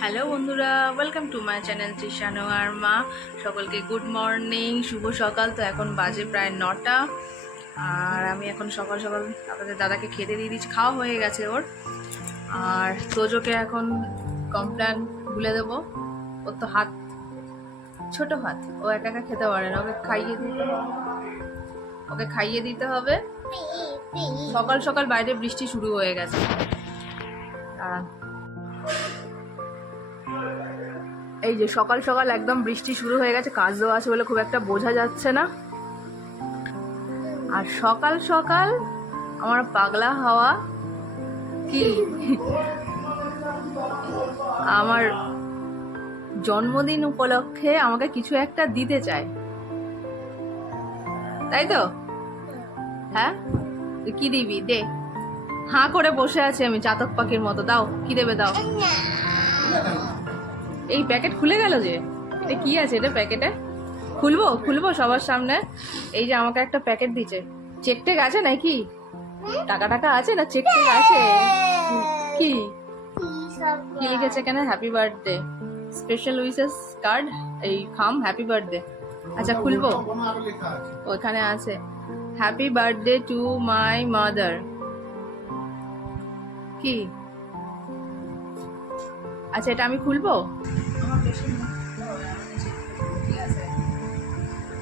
Hello বন্ধুরা, welcome to my channel তৃষানো আর মা। সকলকে গুড মর্নিং, শুভ সকাল। তো এখন বাজে প্রায় 9টা, আর আমি এখন সকাল সকাল আপনাদের দাদাকে খেতে দিয়ে দিচ্ছি। খাওয়া হয়ে গেছে ওর। আর তোজোকে এখন কমপ্ল্যান গুলে দেবো। ওর তো হাত ছোট হাত, ও একা একা খেতে পারে না, ওকে খাইয়ে দিতে হবে। সকাল সকাল বাইরে বৃষ্টি শুরু হয়ে গেছে। এই যে সকাল সকাল একদম বৃষ্টি শুরু হয়ে গেছে, কাজও আছে বলে খুব একটা বোঝা যাচ্ছে না। আর সকাল সকাল আমার পাগলা হাওয়া কি আমার জন্মদিন উপলক্ষে আমাকে কিছু একটা দিতে চায়, তাই তো? হ্যাঁ, কি দিবি? দে। হাঁ করে বসে আছি আমি চাতক পাখির মতো। দাও, কি দেবে দাও। এই প্যাকেট খুলে গেল যে, এটা কি আছে? এটা প্যাকেটে খুলবো খুলবো সবার সামনে। এই যে আমাকে একটা প্যাকেট দিচ্ছে। চেক টেক আছে নাকি? টাকা টাকা আছে না চেক টেক আছে? কি কি লিখেছে কেন? Happy birthday, special wishes card, এই খাম হ্যাপি বার্থডে। আচ্ছা খুলবো, ওইখানে আছে happy birthday to my mother. কি? আচ্ছা এটা আমি খুলবো।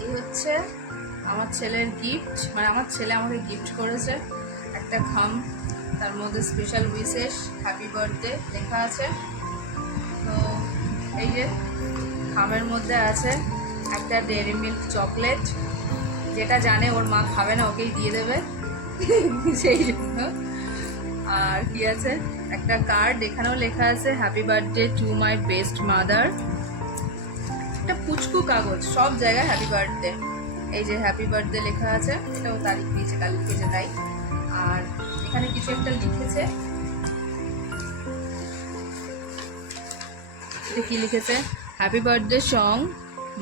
এই হচ্ছে আমার ছেলের গিফট, মানে আমার ছেলে আমাকে গিফট করেছে একটা খাম, তার মধ্যে স্পেশাল উইশেস হ্যাপি বার্থডে লেখা আছে। তো এই যে খামের মধ্যে আছে একটা ডেয়ারি মিল্ক চকলেট, যেটা জানে ওর মা খাবে না, ওকেই দিয়ে দেবে সেই জন্য। আর কি আছে? একটা কার্ড, এখানেও লেখা আছে happy birthday to my best mother. একটা পুচকু কাগজ, সব জায়গায় হ্যাপি বার্থডে। এই যে হ্যাপি বার্থডে লেখা আছে, এটাও তারিখ দিয়েছে, কাল লিখেছে তাই। আর এখানে কিছু একটা লিখেছে, এটা কি লিখেছে? Happy birthday song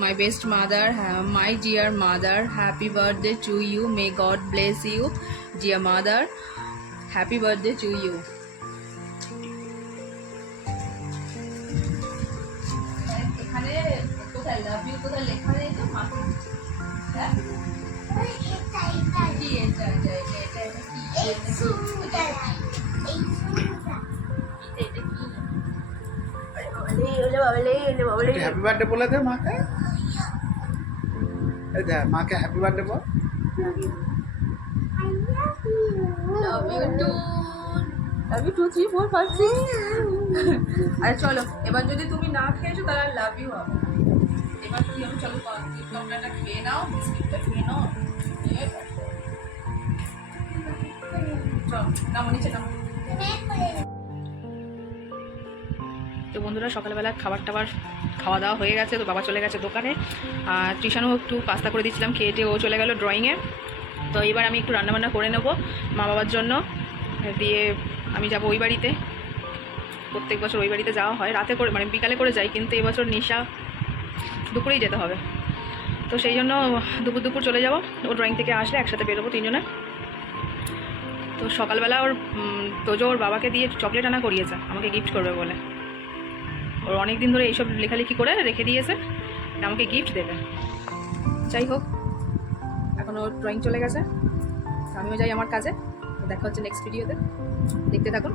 my best mother, my dear mother, happy birthday to you, may God bless you dear mother, happy birthday to you. এখানে কোথায় লাভ ইউ কোথায় লেখা নেই তো? হ্যাঁ, কি এটা? হ্যাপি বার্থডে বলে দে মাকে। এই দে মাকে হ্যাপি বার্থডে বল। Love you too, love you 2 3 4 5 6। আরে চলো, এবার যদি তুমি না খেয়েছো তাহলে লাভ ইউ হবে। এবার তুমি আমি চলো কমপ্লেনটা খেয়ে নাও, বিস্কিটটা খেয়ে নাও। চল নামো নিচে নামো। তো বন্ধুরা, সকালবেলা খাবার টাবার খাওয়া দাওয়া হয়ে গেছে। তো বাবা চলে গেছে দোকানে, আর তৃষানও একটু পাস্তা করে দিয়েছিলাম, খেয়ে ও চলে গেল ড্রয়িংয়ে। তো এবার আমি একটু রান্নাবান্না করে নেব মা বাবার জন্য, দিয়ে আমি যাব ওই বাড়িতে। প্রত্যেক বছর ওই বাড়িতে যাওয়া হয়, রাতে করে মানে বিকালে করে যাই, কিন্তু এবছর নিশা দুপুরেই যেতে হবে। তো সেই জন্য দুপুর দুপুর চলে যাব। ও ড্রয়িং থেকে আসলে একসাথে বেরোবো তিনজনে। তো সকালবেলা ওর তোজো ওর বাবাকে দিয়ে চকলেট আনা করিয়েছে আমাকে গিফট করবে বলে। ওর অনেক দিন ধরে এইসব লেখালেখি করে রেখে দিয়েছে, আমাকে গিফট দেবে। যাই হোক, এখন ওর ড্রয়িং চলে গেছে, আমিও যাই আমার কাজে। তো দেখা হচ্ছে নেক্সট ভিডিওতে, দেখতে থাকুন।